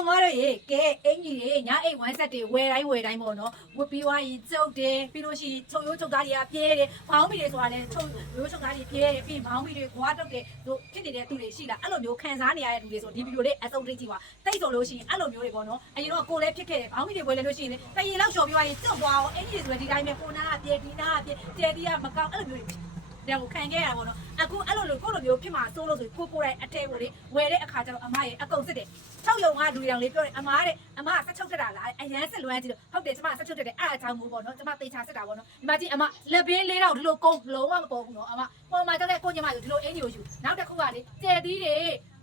ကောင်မတို့ရေကဲအင်ကြီးတွေညအိတ်ဝမ်းဆက်တွေဝယ်တိုင်းပေါ့နော်ဝတ်ပြီးွားရင်ကျုပ်တယ်ပြီးလို့ရှိရင်ချုပ်ရိုးချုပ်သားတွေကပြဲတယ်ဘောင်းမီတွေဆိုတာလည်းချုပ်ရိုးချုပ်သားတွေပြဲတယ်ပြီးဘောင်းမီတွေခွာတုတ်တယ်တို့ဖြစ်နေတဲ့သူတွေရှိလားအဲ့လိုမျိုးခံစားနေရတဲ့သူတွေဆိုဒီဗီဒီယိုလေးအစုံတိတ်ကြည့်ပါတိတ်ဆိုလို့ရှိရင်အဲ့လိုမျိုးတွေပေါ့နော်အရင်တော့ကိုလည်းဖြစ်ခဲ့တယ်ဘောင်းမီတွေဝယ်လဲလို့ရှိရင်တရင်လောက်လျှော်ပြီးွားရင်ကျုပ်သွားအောင်အင်ကြီးတွေဆိုဒီတိုင်းပဲကိုနာကပြဲဒီနာကပြဲကျဲဒီကမကောင်းအဲ့လိုမျိုးတွေတယ်ကိုခံခဲ့ရတာပေါ့နော်အခုအဲ့လိုကိုလိုမျိုးဖြစ်မှာစိုးလို့ဆိုကိုကိုရဲ့အထဲကိုလေဝယ်တဲ့အခါကျတော့အမရဲ့အကုန်စစ်တယ်6ရုံကလူရောင်လေးပြောတယ်အမတဲ့အမက16တက်တာလားအရန်စစ်လွမ်းကြည့်တော့ဟုတ်တယ်ကျမ16တက်တယ်အဲ့အကြောင်းမို့ပေါ့နော်ကျမတေချာစစ်တာပေါ့နော်ဒီမှာကြည့်အမလက်ဘင်း၄တော့ဒီလိုကုန်းလုံးဝမပေါ်ဘူးနော်အမပေါ်မှာတော့ကိုညီမဆိုဒီလိုအင်ဂျီကိုယူနောက်တစ်ခုကလေကျဲသီးတွေ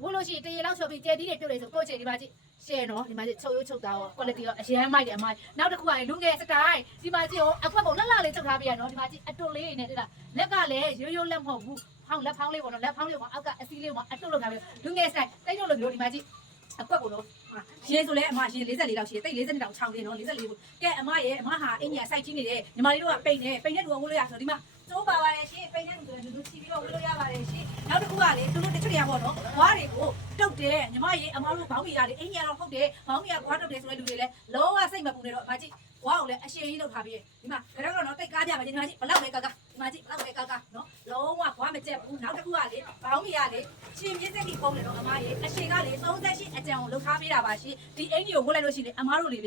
ဝလို့ရှိရင်တရေလောက်ဆိုပြီးကျဲသီးတွေပြုတ်လေဆိုကိုချေဒီမှာကြည့်ရှယ်နော်ဒီမှာကြည့်ချုပ်ရိုးချုပ်သားရော quality ရောအရန်မိုက်တယ်အမနောက်တစ်ခုကလေလူငယ်စတိုင်းဒီမှာကြည့်ရောအခွက်ပုံလှလှလေးချုပ်ထားပြရနော်ဒီမှာကြည့်အတွလေးနေတယ်လားလက်ကလည်းရိုးလက်မဟုတ်ဘူးဖောင်းလက်ဖောင်းလေးပေါ့နော်လက်ဖောင်းလေးပေါ့အောက်ကအစည်းလေးပေါ့အတုတ်လောက်ထားပြလူငယ်စတိုင်းတိတ်လို့လို့မျိုးဒီမှာကြည့်အကွက်ကိုတော့ရေဆိုလဲအမရေ44လောက်ရှိတယ်တိတ်42တောင်6လေးနော်44ကိုကဲအမရဲ့အမဟာအင်ကြီးစိုက်ချင်းနေတယ်ညီမလေးတို့ကပိန်နေပိန်တဲ့လူကဝလို့ရဆိုဒီမှာကျိုးပါပါတယ်ရှင်ပိန်တဲ့လူဆိုလူချီပြီးတော့ဝလို့ရပါတယ်ရှင်နောက်တစ်ခုကလေသူတို့တချို့တွေကပေါ့နော်ဘွားတွေကိုတုတ်တယ်ညီမရဲ့အမတို့ဘောင်းမီကလေအင်ကြီးကတော့ဟုတ်တယ်ဘောင်းမီကဘွားတုတ်တယ်ဆိုတဲ့လူတွေလည်းလုံးဝစိတ်မပူနေတော့အမကြည့်ဝါကိုလည်းအရှည်ကြီးလုပ်ထားပြီးဒီမှာကတော့တော့တိတ်ကားပြပါချင်းဒီမှာကြည့်ဘလောက်ပဲကာကာဒီမှာကြည့်ဘလောက်ပဲကာကာနော်လုံးဝဘွားမကျက်ဘူးနောက်တစ်ခုကလေဘောင်းမီကလေရှင်မြင့်စက်ကြီးပုံနေတော့အမရဲ့အရှည်ကလေ38အကြံကိုလုပ်ထားပေးတာပါရှင်ဒီအင်ကြီးကိုဝတ်လိုက်လို့ရှိရင်အမတို့လေ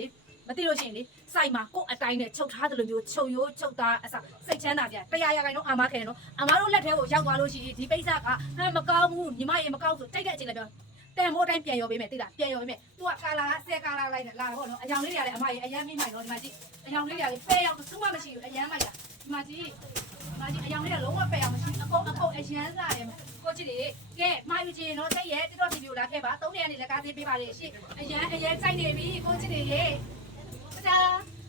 မသိလို့ရှိရင်လေစိုက်မှာကို့အတိုင်းနဲ့ချုပ်ထားတယ်လို့မျိုးချုပ်ရိုးချုပ်သားအစစိတ်ချမ်းသာကြ100ရာခိုင်နှုန်းအာမခံနော်အမတို့လက်ထဲကိုရောက်သွားလို့ရှိရင်ဒီပိတ်စကမကောင်းဘူးညီမရေမကောင်းဆိုတိုက်တဲ့အချိန်လည်းပြောတန်မိုးတိုင်းပြန်ရောပေးမယ်သိလားပြန်ရောပေးမယ်သူကကာလာက10ကာလာလိုက်လာတော့နော်အယောင်လေးတွေကလည်းအမရေအရန်မိမိုက်နော်ဒီမှာကြည့်အယောင်လေးတွေကလည်းဖဲရောက်သူမှမရှိဘူးအရန်မိုက်တာဒီမှာကြည့်အယောင်လေးကလုံးဝဖဲရောက်မရှိအကုန်အရန်လာတယ်ကိုကြည့်လေကဲမှာယူချင်နော်တိတ်ရဲ့တိတော့တီဗီကိုလာခဲ့ပါ3ရက်နေလက်ကားသေးပေးပါလေရှင့်အရန်စိုက်နေပြီကိုကြည့်လေရေ 짜잔